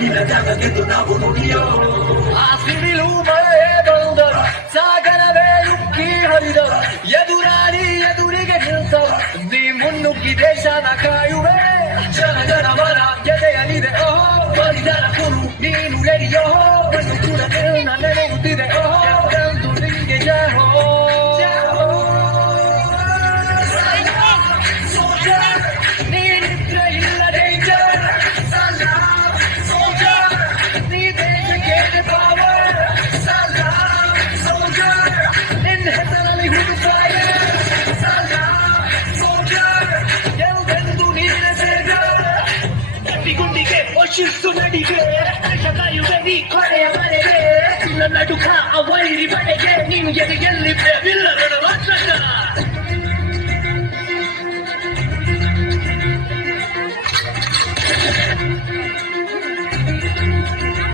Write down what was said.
ನಿನಗೆದು ನಾವು ನುಡಿಯೋ ಆ ಸಿಡಿಲು ಮಳೆ ಬಂದರು ಸಾಗರವೇ ಉಕ್ಕಿ ಹರಿದರು ಎದುರಾಳಿ ಎದುರಿಗೆ ನಿಲ್ತರು ನೀ ಮುನ್ನುಗ್ಗಿ ದೇಶನ ಕಾಯುವೆ ಜನಗಣ ಮನ ಎದೆಯಲಿದೆ ಓಹೋ ಬಲಿದಾನ ಕುರು ನೀನು ನಡೆಯೋ ಒಂದು ಕೂಡ ನೆನೆಯುತ್ತಿದೆ ಓಹೋ ಗಂದು ನಿಂಗೆ ಜಯ ಹೋ ನೀನಿದ್ರೆ ಇಲ್ಲ ಡೇಂಜರ್ ನೀ ದೇಶಕ್ಕೆ ಪವರ್ ನಿನ್ನ ಹೆಸರಲ್ಲಿ ಹುಡುಕಾಯ ಎಲ್ಲೆಂದು ನೀನ ಸೇಗ ಗುಂಡಿಗೆ ಪೋಷಿಸು ನಡಿಗೆ ಕಾಯುವೆ ನೀ ಕೊನೆಯ ಮನೆಗೆ ನಿನ್ನ ನಡುಕ ಅವೈರಿ ಮನೆಗೆ ನೀನು ಎಲ್ಲಿ ಬಿಲ್ಲಗಳ ವಾಚಕ